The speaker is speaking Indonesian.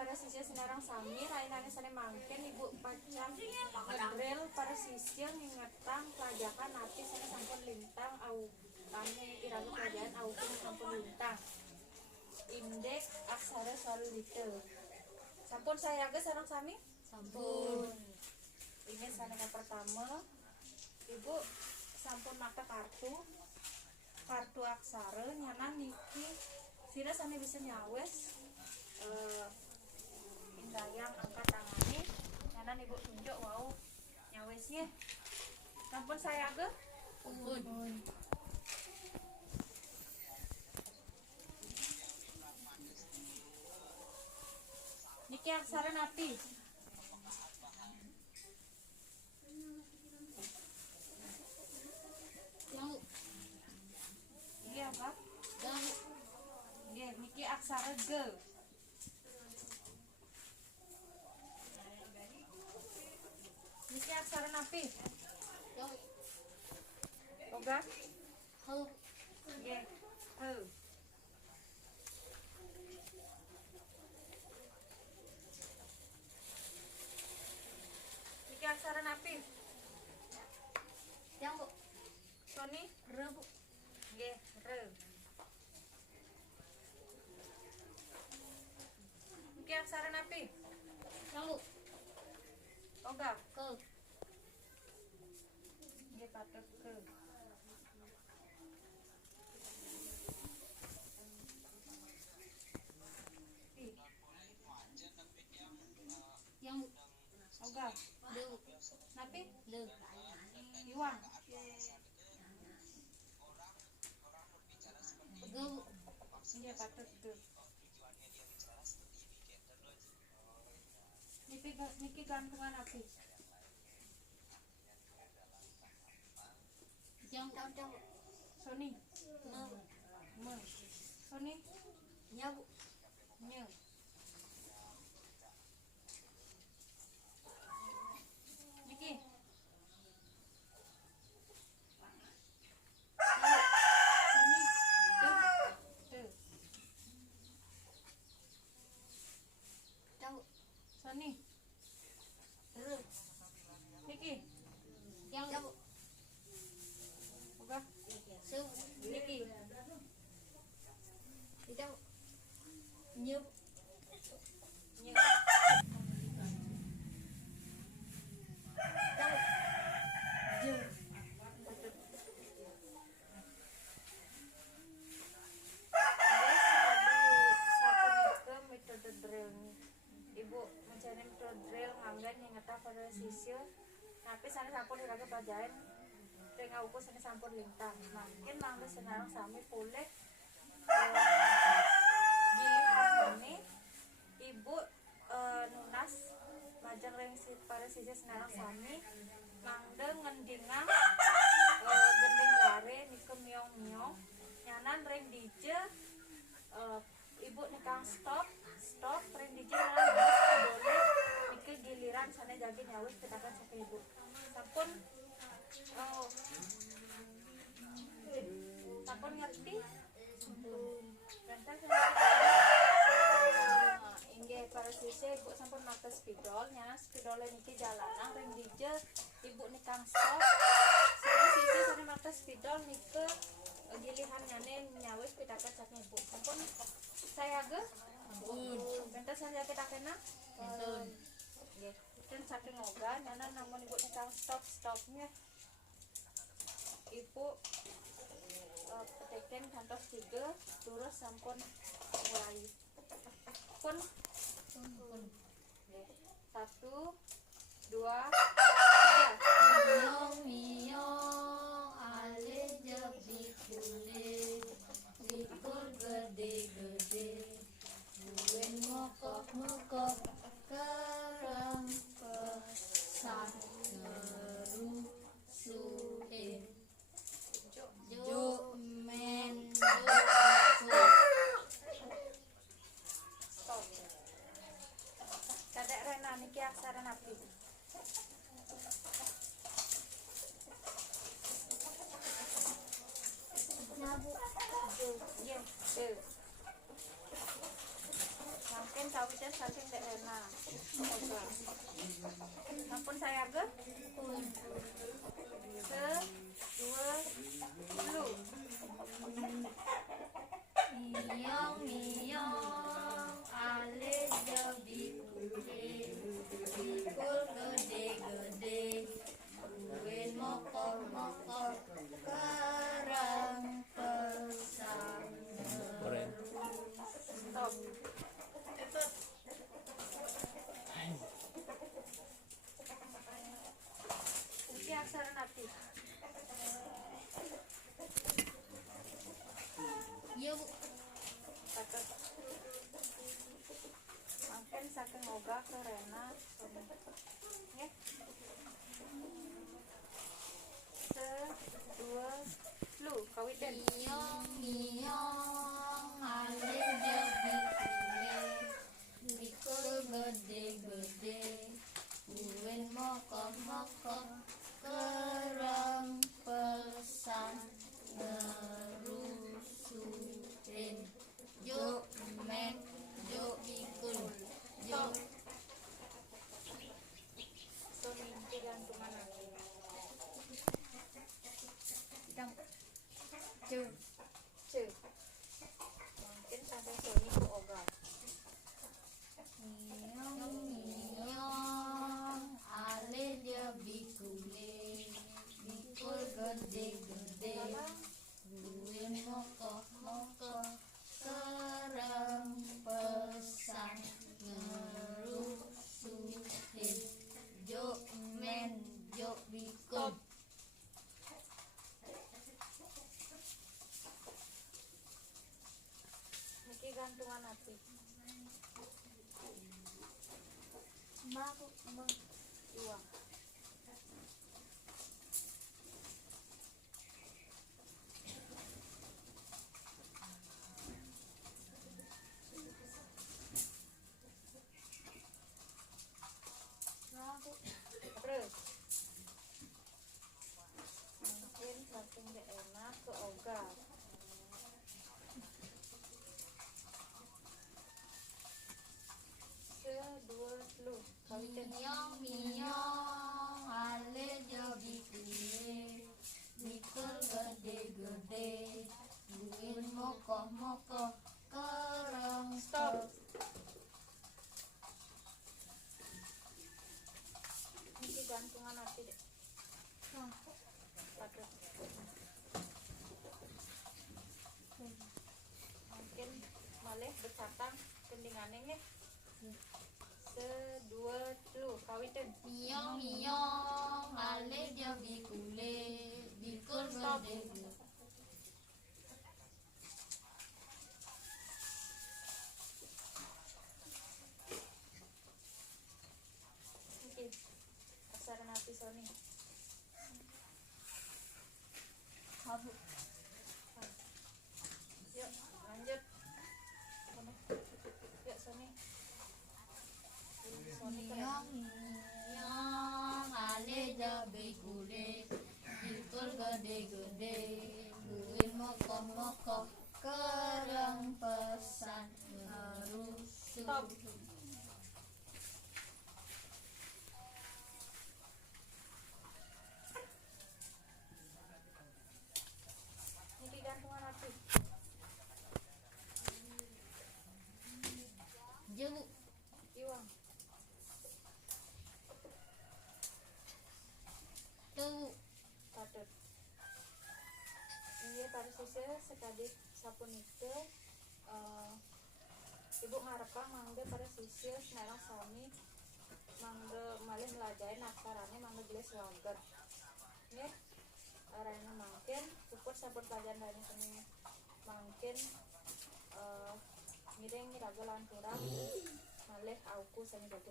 pada sisir senarang sami rainane sane mangken ibu pacang ngedrel pada sisir ngingetang pelajakan nanti sane sampun lintang au kami iraga pelajaran au pun sampun lintang indeks aksara solite sampun saya ge sareng sami sampun ini sane yang pertama ibu sampun mata kartu aksara nyanan niki sira sane bisa nyawes indayang angkat tangannya nyanan ibu tunjuk wow nyawesnya sampun saya ge sampun niki aksara napi iya apa? Iya, niki aksara G. Niki aksara napi? Oga? Iya, niki aksara napi? Yang bu? Sony? Re bu? Iya, re. Niki aksara napi? Yang bu? Oga? Ke. Iya, patut ke. Yang bu? Oga? Le. Napi? Le. Iwan? Ge. Iya, patut ke. Niki gantungan api. Yang Sony. Me. Sony. Nya bu. Nya. Niki. Sony. Tuh. Tahu. Sony. Niki. Yang bu. Oga. Niki. Tidak. Nyup. Nyup. Tahu. Jum. Metode drill ibu mencari metode drill nganggan yang ngeta pada sisir tapi sana sampun iraga pelajaran tengah ukur sana sampun lintang makin mangga senarang sami pulih giliran ini ibu nunas lajang reng pada sisir senarang sami mangga ngendingang gending rare nike miong nyanan reng dije ibu nikang stop reng dije nyanan boleh nike giliran sana jadi nyawis kitakan sampai ibu sampun sampun ngerti inggih para sisir ibu sampun makta spidol nyanan spidol niki jalanan reng dije ibu nikang stop sisir sana makta spidol nike gilihan nyane nyawis kitakan sampai ibu sampun saya ge bentar saya kita kena nggih dan saking oga nana namun ibu nikang stopnya ibu peteken kantos 3 terus sampun mulai pun 1 2 3 miong ale jebi kulit bikul gede-gede buen mokok kerang pesan ngeru suhe jo men stop kadek rena niki aksara napi nabu ye mungkin tahu kawitan saking daerna oga sampun saya ge se dua lu Miyong miyong ale jabi kude bikul gede-gede uin mokor-mokor karang pesang stop iki aksara nati Yo catet mangken saking oga ke Rena nggih se dua lu kawitan miyong miyong ale jabi kude bikul gede-gede uin mokor-mokor kerang pesang ngerusuin juk men juk bikul juk so mimpi gantungan aku dang juk ce mungkin sampai Sony ku oga miyong miyong ale jabi kude bikul gede-gede uin mokor-mokor kerang pesang ngerusuin juk men juk bikul niki gantungan hati mau uang terus mungkin saking enak ke oga se dua lu kawitan miyong miyong ale jabi kude bikul gede-gede uin mokor-mokor kerang Stop. niki gantungan hati deh Pakai. Mungkin malih bercatang kendingane nggih se dua lu kawitan miyong miyong ale jabi kude bikul Stop. gede-gede niki aksara nati Sony Habu yuk lanjut Sony. Yuk Sony Sony keren. miyong miyong ale jabi kude bikul gede-gede uin mokor-mokor kerang pesang Stop. ngerusuin niki gantungan hati jebu iwang tuh patut ini para siswa sekali sapunike ibu ngarepang mangga para siswa senarang sami mangga malih melajain aksarane mangga jelas waget nggih arana mangkin syukur sampun pelajaran dari sini mangkin miring raga lanturang malih auku sami dadi